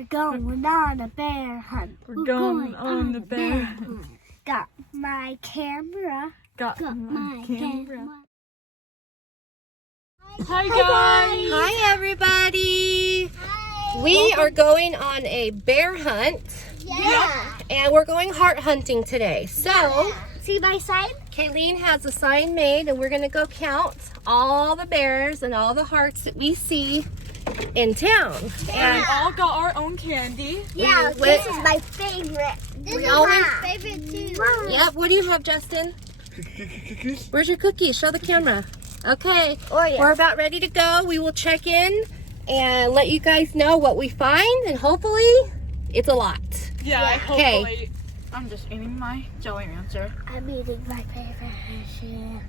We're going on a bear hunt. We're going on the bear hunt. Got my camera. Got my camera. Hi guys! Hi everybody! Hi. We are going on a bear hunt. Yeah. And we're going heart hunting today. So, See my sign? Kayleen has a sign made and we're going to go count all the bears and all the hearts that we see in town. And we all got our own candy. Yeah, this is my favorite. This is my favorite too. Yep, what do you have, Justin? Where's your cookies? Show the camera. Okay, Oreo. We're about ready to go. We will check in and let you guys know what we find, and hopefully it's a lot. Yeah, Okay. hopefully. I'm just eating my Jelly Rancher. I'm eating my favorite.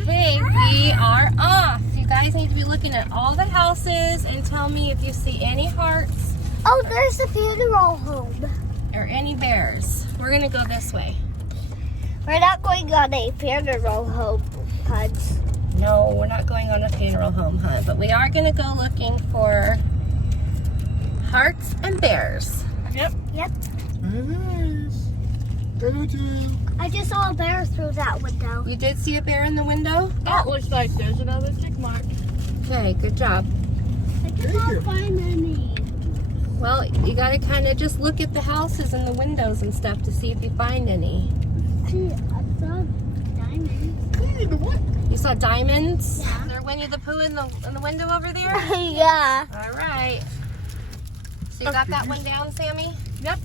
Okay, we are off. You guys need to be looking at all the houses and tell me if you see any hearts Oh, there's the funeral home. or any bears. We're gonna go this way. We're not going on a funeral home hunt. No, we're not going on a funeral home hunt, but we are gonna go looking for hearts and bears. Yep. Yep. I just saw a bear through that window. You did see a bear in the window? That looks like there's another tick mark. Okay, good job. I cannot find any. Well, you gotta kind of just look at the houses and the windows and stuff to see if you find any. I saw diamonds. You saw diamonds? Yeah. Is there Winnie the Pooh in the window over there? Yeah. All right. So you got that one down, Sammy? Yep.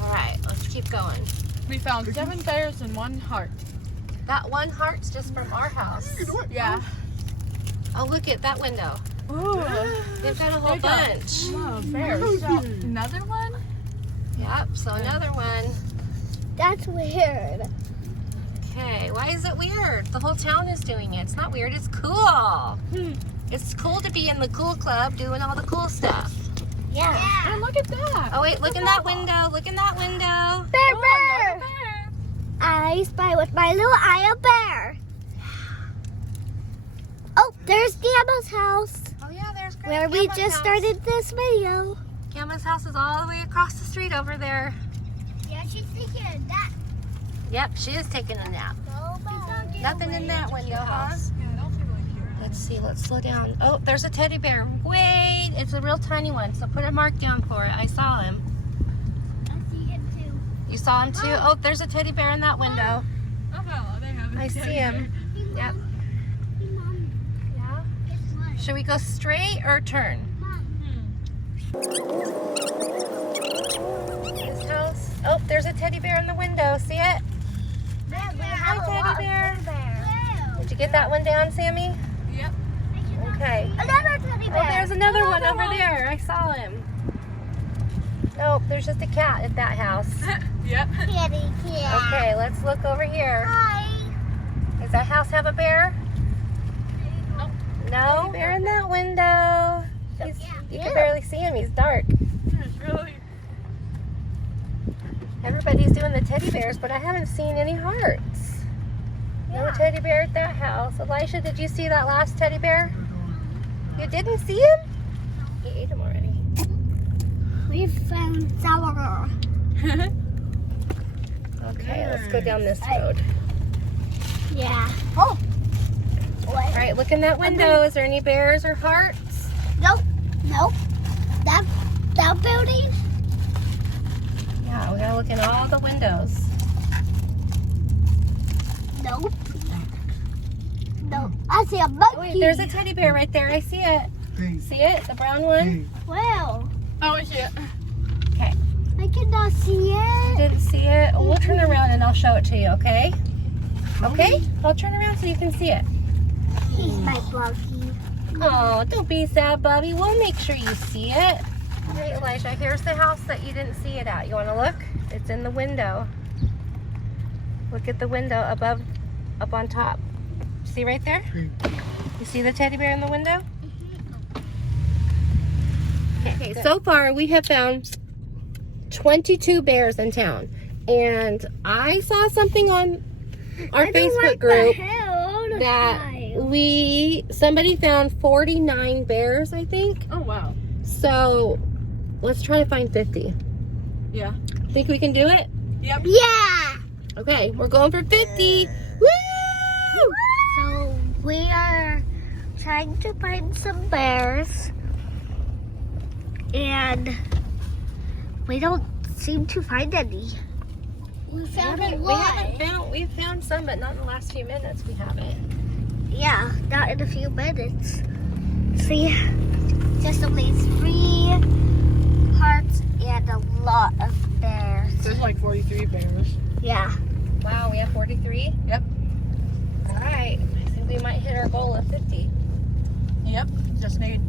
All right, let's keep going. We found 7 bears and 1 heart. That one heart's just from our house. Yeah. Oh, look at that window. Ooh. They've got a whole They got bunch. a lot of bears. So, another one? Yep, so another one. That's weird. Okay, why is it weird? The whole town is doing it. It's not weird, it's cool. It's cool to be in the cool club doing all the cool stuff. Yeah. And look at that. Oh wait, look in that window, look in that window. Bear, Oh, bear. another bear. I spy with my little eye a bear. Oh, there's Gamma's house, Oh yeah, there's where we Grandma's just house. started this video. Grandma's house is all the way across the street over there. Yeah, she's taking a nap. Yep, she is taking a nap. Nothing in that window, huh? Yeah, I don't feel like here. Let's see, let's slow down. Oh, there's a teddy bear. Wait, it's a real tiny one, so put a mark down for it. I saw him. I see him too. You saw him too? Oh, there's a teddy bear in that window. Oh, well, they have a I see teddy him. Yep. Yeah. Should we go straight or turn? His house. Oh, there's a teddy bear in the window. See it? Hi, teddy bear. Did you get that one down, Sammy? Yep. Okay. Another teddy bear. Oh, there's another one over there. I saw him. Nope, there's just a cat at that house. Yep. Kitty cat. Okay, let's look over here. Hi. Does that house have a bear? Nope. No, bear in that window. You can barely see him. He's dark. It's really. Everybody's doing the teddy bears, but I haven't seen any hearts. No teddy bear at that house. Elisha, did you see that last teddy bear? You didn't see him? He ate him already. We found sour. Okay, let's go down this road. Yeah. Oh. All right, look in that window. Is there any bears or hearts? Nope. Nope. That building. Yeah, we gotta look in all the windows. Nope. Nope. I see a monkey. Wait, there's a teddy bear right there. I see it. See it? The brown one? Wow. Oh, it's it. Okay. I cannot see it. Didn't see it. We'll turn around and I'll show it to you, okay? Okay? I'll turn around so you can see it. He's my monkey. Oh, don't be sad, Bubby. We'll make sure you see it. Hey, Elijah, here's the house that you didn't see it at. You want to look? It's in the window. Look at the window above, up on top. See right there? You see the teddy bear in the window? Okay, so far we have found 22 bears in town. And I saw something on our Facebook group that somebody found 49 bears, I think. Oh, wow. So let's try to find 50. Yeah. Think we can do it? Yep. Yeah. Okay, we're going for 50. Woo! So we are trying to find some bears, and we don't seem to find any. We We've found some, but not in the last few minutes. We haven't. Yeah, not in a few minutes. See, just only 3 hearts and a lot of bears. There's like 43 bears. Yeah. Wow, we have 43. Yep. All right, I think we might hit our goal of 50. Yep. Just need.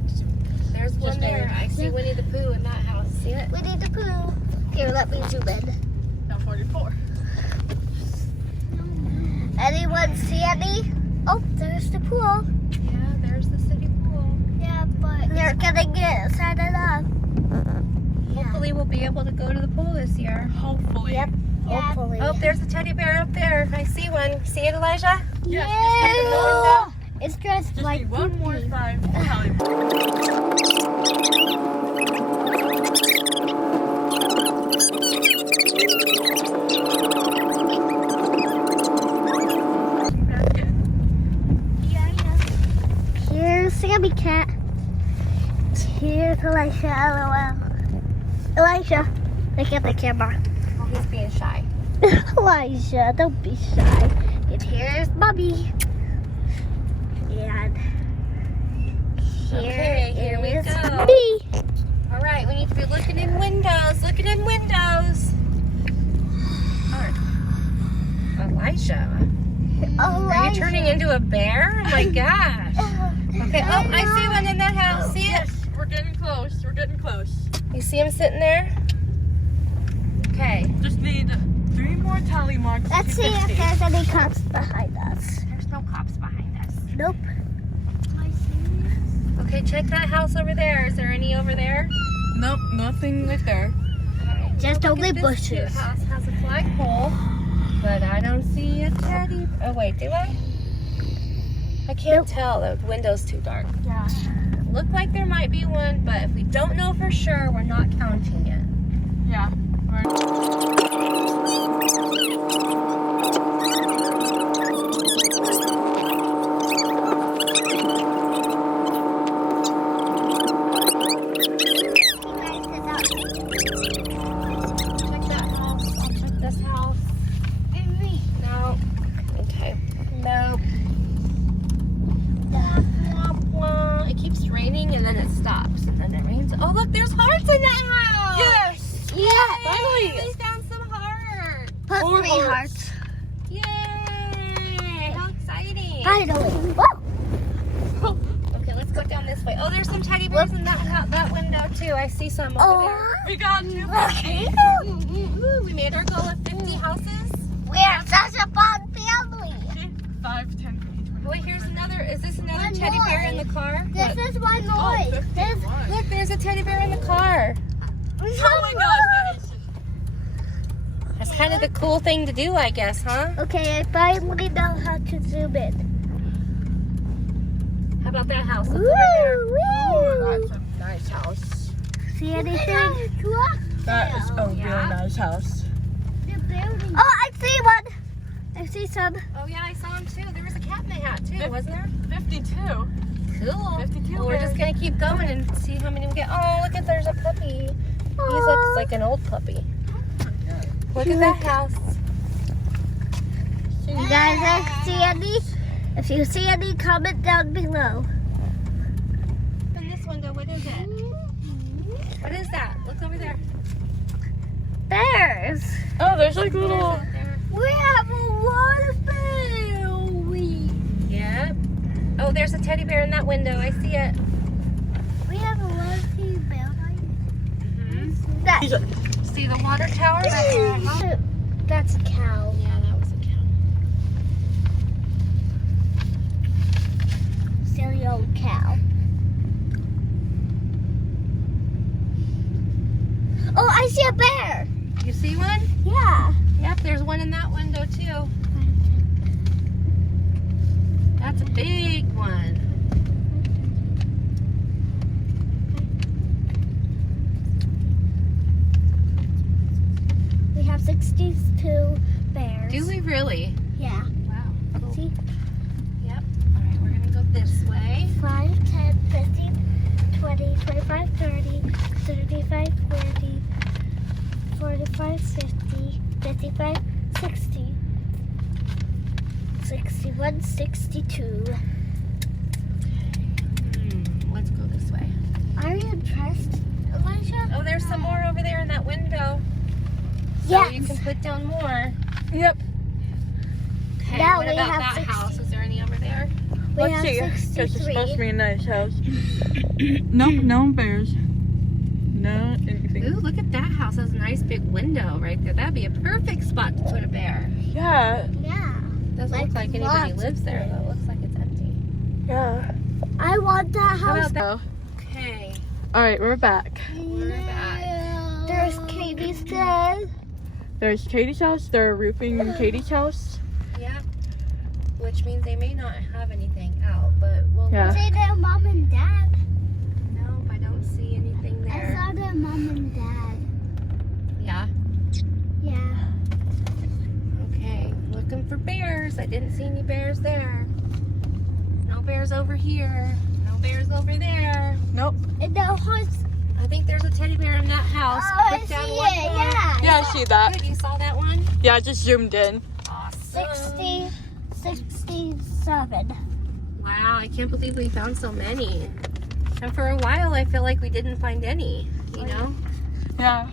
There's one Just there. there. I see Winnie the Pooh in that house. See it? Winnie the Pooh. Here, let me zoom in. Now 44. Anyone see any? Oh, there's the pool. Yeah, there's the city pool. Yeah, but they're gonna get started up. Hopefully we'll be able to go to the pool this year. Hopefully. Yep. Hopefully. Oh, there's a teddy bear up there. I see one. See it, Elijah? Yes. Yeah. It's just Just like need one more poopy. time. Tally. Back in. Here's Sammy Cat. Here's Elisha. LOL. Elisha, look at the camera. Oh, he's being shy. Elisha, don't be shy. And here's Mommy. And Okay, here we is go. me. All right, we need to be looking in windows. Looking in windows. All right. Elijah, are you turning into a bear? Oh my gosh. Okay, oh, I see one in that house. See it? Yes, we're getting close. We're getting close. You see him sitting there? Okay. Just need 3 more tally marks. Let's to see if 50. there's any cops behind us. There's no cops behind us. Nope. Okay, check that house over there. Is there any over there? Nope, nothing right there. Just only This cute bushes. house has a flagpole, but I don't see a teddy. Oh wait, do I? I can't tell. The window's too dark. Yeah. Look like there might be one, but if we don't know for sure, we're not counting it. Yeah. Check that house. I'll check this house. No. Okay. Nope. It keeps raining and then it stops and then it rains. Oh look, there's hearts in that house. Yes! Yeah. Finally, we found some hearts. Put 4 3 hearts. hearts. Yay! How exciting! Finally. Whoa. Okay, let's go down this way. Oh, there's some teddy bears in that window too. I see some over there. We got 2 Okay. Ooh, we made our goal of 50 houses. We're such a fun family. 5, 10, 20, 20. Wait, here's another. Is this another One teddy bear in more. the car? This What? is one Oh, noise. 51. Look, there's a teddy bear in the car. Oh my god, guys. That's kind of the cool thing to do, I guess, huh? Okay, I finally know how to zoom in. How about that house? Look Woo, over Oh, woo. that's a nice house. See anything? That is a Yeah. really nice house. Oh, I see one. I see some. there. Oh yeah, I saw him too. There was a cat in the hat too, wasn't there? 52. Cool. 52 Well, we're just bears. gonna keep going and see how many we get. Oh, look at there's a puppy. He looks like an old puppy. Look at that house. You guys see any? If you see any, comment down below. In this window, what is it? What is that? Look over there. Bears. Oh, there's like There's little. out there. We have a lot of bears. Yep. Oh, there's a teddy bear in that window. I see it. We have a lot of bears. Mm-hmm. That, See the water tower? that's a cow. Yeah, that was a cow. Silly old cow. Oh, I see a bear. You see one? Yeah. Yep, there's one in that window too. That's a big one. We have 62 bears. Do we really? Yeah. Wow. Cool. See? Yep. All right, we're gonna go this way. 5, 10, 15, 20, 25, 30, 35, 40, 45, 50, 55, 60, 61, 62. Let's go this way. Are you impressed, Elijah? Oh, there's some more over there in that window. So Yes. you can put down more. Yep. Okay, Now what we about have that 60. house? Is there any over there? We Let's have see. Because it's supposed to 63. be a nice house. Nope, no bears. No anything. Ooh, look at that house. Has a nice big window right there. That'd be a perfect spot to put a bear. Yeah. Yeah. Doesn't Like look like anybody lots lives of there though. It looks like it's empty. Yeah. I want that How house. about that? Okay, Alright, we're back. we're back. There's Katie's dad. There's Katie's house. They're roofing in Katie's house. Yep. Which means they may not have anything out, but we'll Yeah. Say their mom and dad. No, I don't see anything I there. saw their mom and dad. Yeah. Yeah. Okay. Looking for bears. I didn't see any bears there. No bears over here. No bears over there. Nope. And the horse. I think there's a teddy bear in that house. Oh, I Put see down it. one more. Yeah. Yeah, I see that. Good, you saw that one? Yeah, I just zoomed in. Awesome. 60, 67. Wow, I can't believe we found so many. And for a while, I feel like we didn't find any, you know? Yeah.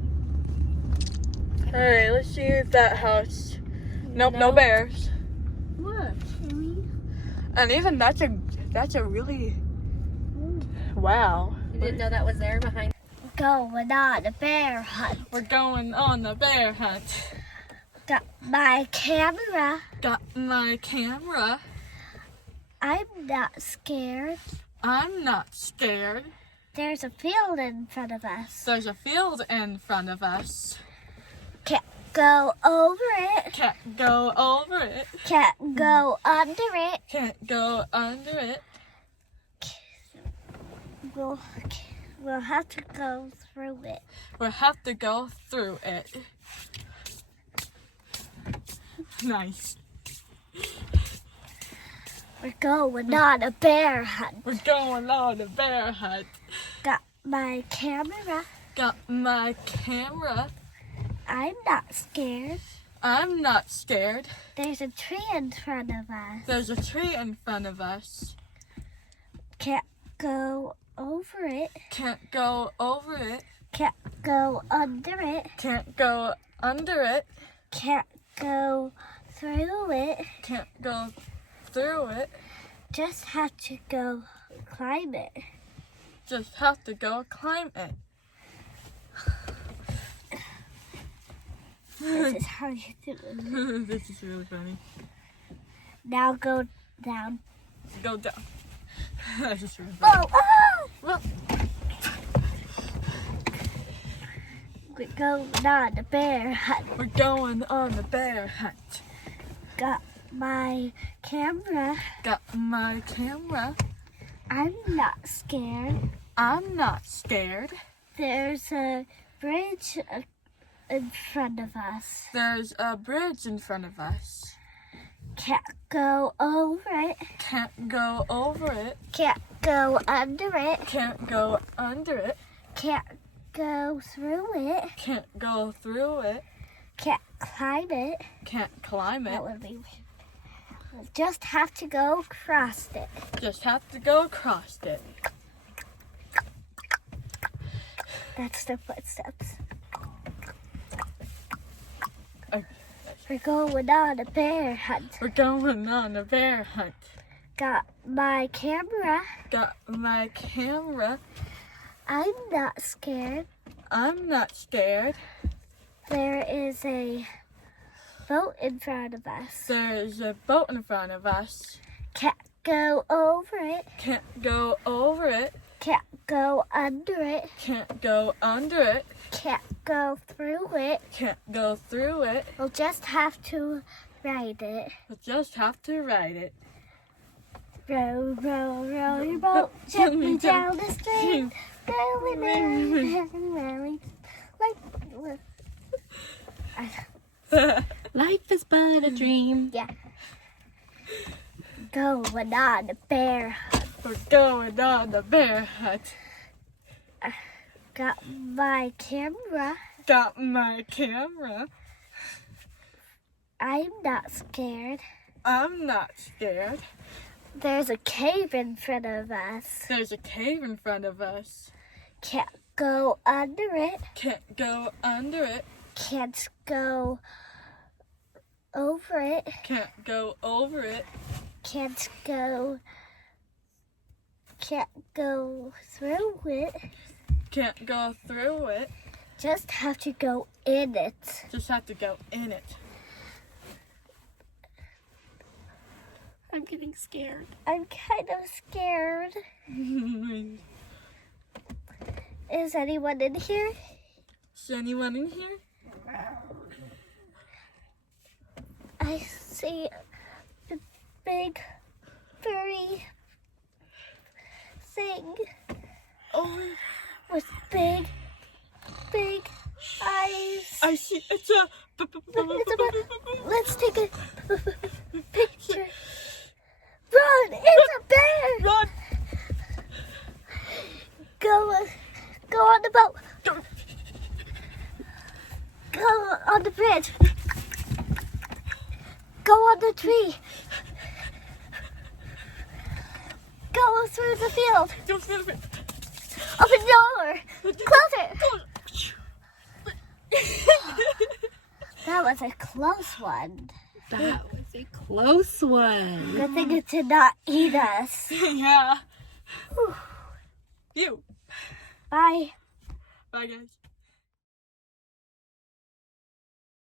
Alright, let's see if that house. Nope, no No. bears. What? And even that's a really wow. You didn't know that was there behind. Going on a bear hunt. We're going on a bear hunt. Got my camera. Got my camera. I'm not scared. I'm not scared. There's a field in front of us. There's a field in front of us. Can't go over it. Can't go over it. Can't go under it. Can't go under it. We'll have to go through it. We'll have to go through it. Nice. We're going on a bear hunt. We're going on a bear hunt. Got my camera. Got my camera. I'm not scared. I'm not scared. There's a tree in front of us. There's a tree in front of us. Can't go over it. Can't go over it. Can't go under it. Can't go under it. Can't go through it. Can't go through it. Just have to go climb it. Just have to go climb it. This is how you do it. This is really funny. Now go down. Go down. That's just really funny. Oh, oh! Well, We're going on a bear hunt. we're going on a bear hunt. Got my camera. Got my camera. I'm not scared. I'm not scared. There's a bridge in front of us. There's a bridge in front of us. Can't go over it. Can't go over it. Can't go under it. Can't go under it. Can't go through it. Can't go through it. Can't climb it. Can't climb it. That would be. We'll just have to go across it. Just have to go across it. That's the footsteps. Okay. We're going on a bear hunt. We're going on a bear hunt. Got my camera. Got my camera. I'm not scared. I'm not scared. There is a boat in front of us. There's a boat in front of us. Can't go over it. Can't go over it. Can't go under it. Can't go under it. Can't go through it. Can't go through it. We'll just have to ride it. We'll just have to ride it. Row, row, row your boat gently down the stream. Rowing, rowing, rowing, like, Life is but a dream. yeah. Going on a bear hunt. We're going on the bear hunt. Got my camera. Got my camera. I'm not scared. I'm not scared. There's a cave in front of us. There's a cave in front of us. Can't go under it. Can't go under it. Can't go over it. Can't go over it. Can't go through it. Can't go through it. Just have to go in it. Just have to go in it. I'm getting scared. I'm kind of scared. Is anyone in here? Is anyone in here? I see a big furry thing Oh, with big eyes. I see. It's a. Let's take a picture. Run! It's a bear! Run! Go on the boat. Go on the bridge. Go on the tree. Go through the field. Don't feel it. Open the door. Close it. That was a close one. That was a close one. Good thing it did not eat us. Yeah. Whew. You. Bye. Bye, guys.